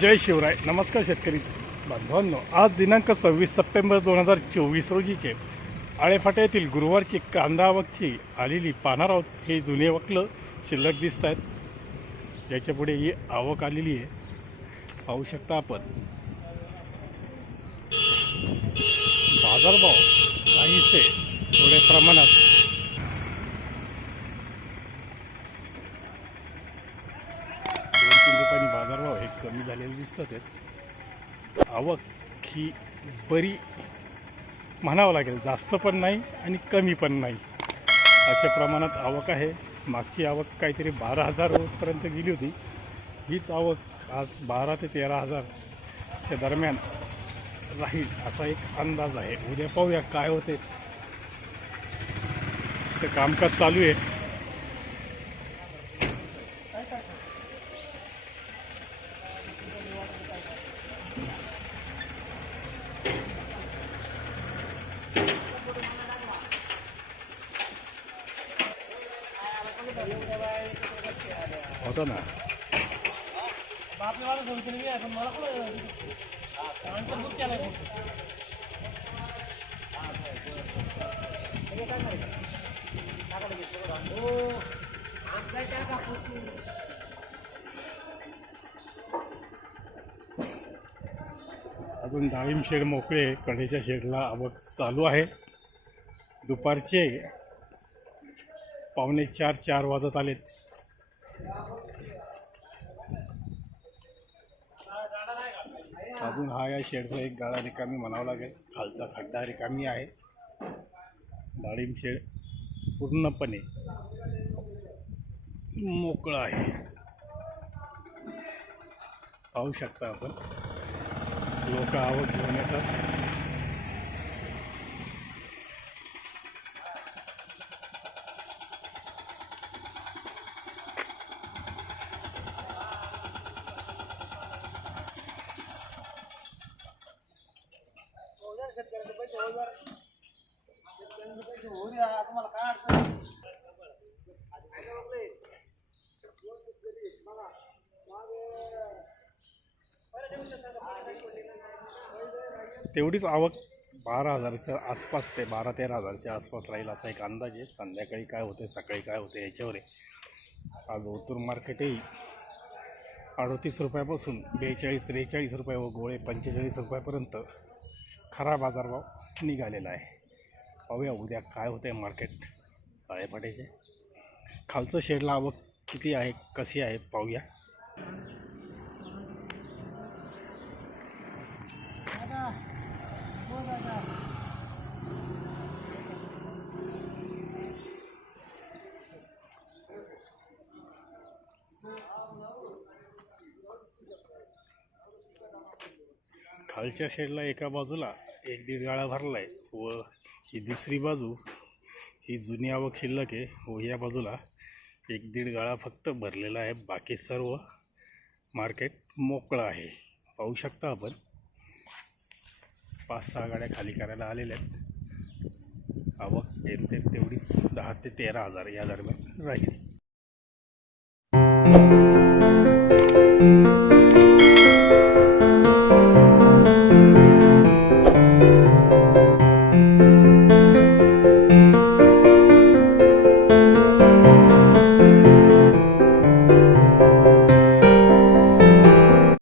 जय शिवराय. नमस्कार शेतकरी बांधवांनो. आज दिनांक सव्वीस सप्टेंबर दोन हजार चोवीस रोजीचे आळेफाट्या येथील गुरुवारची कांदावकची आलेली पाहणार आहोत हे जुने वकलं शिल्लक दिसत आहेत. ज्याच्या पुढे ही आवक आलेली आहे. पाहू शकता आपण. बाजारभाव काहीसे थोड्या प्रमाणात दोन तीन रुपयांनी बाजारभाव हे कमी झालेले दिसतात आहेत. आवक ही बरी म्हणावं लागेल. जास्त पण नाही आणि कमी पण नाही. अशा प्रमाणात आवक आहे. मागची आवक काहीतरी बारा हजारपर्यंत गेली होती. हीच आवक आज बारा ते तेरा हजारच्या दरम्यान राहील असा एक अंदाज आहे. उद्या पाहूया काय होते. ते कामकाज चालू आहे. होतं ना. अजून डाळिंब शेड मोकळे कडेच्या शेडला आवक चालू आहे. दुपारचे पावणे चार चार वाजत आलेत. अजून हा या शेडचा एक गाळा रिकामी म्हणावा लागेल. खालचा खड्डा रिकामी आहे. डाळिंब शेड पूर्णपणे मोकळं आहे. पाहू शकता आपण. लोक आवक घेऊन येतात. शेतकऱ्याचे पैसे होऊ द्या. शेतकऱ्यांचे पैसे होऊ द्या. तुम्हाला काय अडचण तेवढीच आवक बारा हजारच्या आसपास ते बारा तेरा हजारच्या आसपास राहील असा एक अंदाज आहे. संध्याकाळी काय होते सकाळी काय होते याच्यावर आहे. आज ओतूर मार्केटही अडतीस रुपयापासून बेचाळीस त्रेचाळीस रुपये व गोळे पंचेचाळीस रुपयापर्यंत खरा बाजारभाव निघालेला आहे. पाहूया उद्या काय होतं आहे मार्केट पाटेचे खालचं शेडला आवक किती आहे कशी आहे पाहूया. खालच्या शेडला एका बाजूला एक दीड गाळा भरला आहे व ही दुसरी बाजू ही जुनी आवक शिल्लक आहे व या बाजूला एक दीड गाळा फक्त भरलेला आहे. बाकी सर्व मार्केट मोकळं आहे. पाहू शकता आपण. पाच सहा गाड्या खाली करायला आलेल्या आहेत. आवक ते तेवढीच दहा ते तेरा हजार या दरम्यान राहील.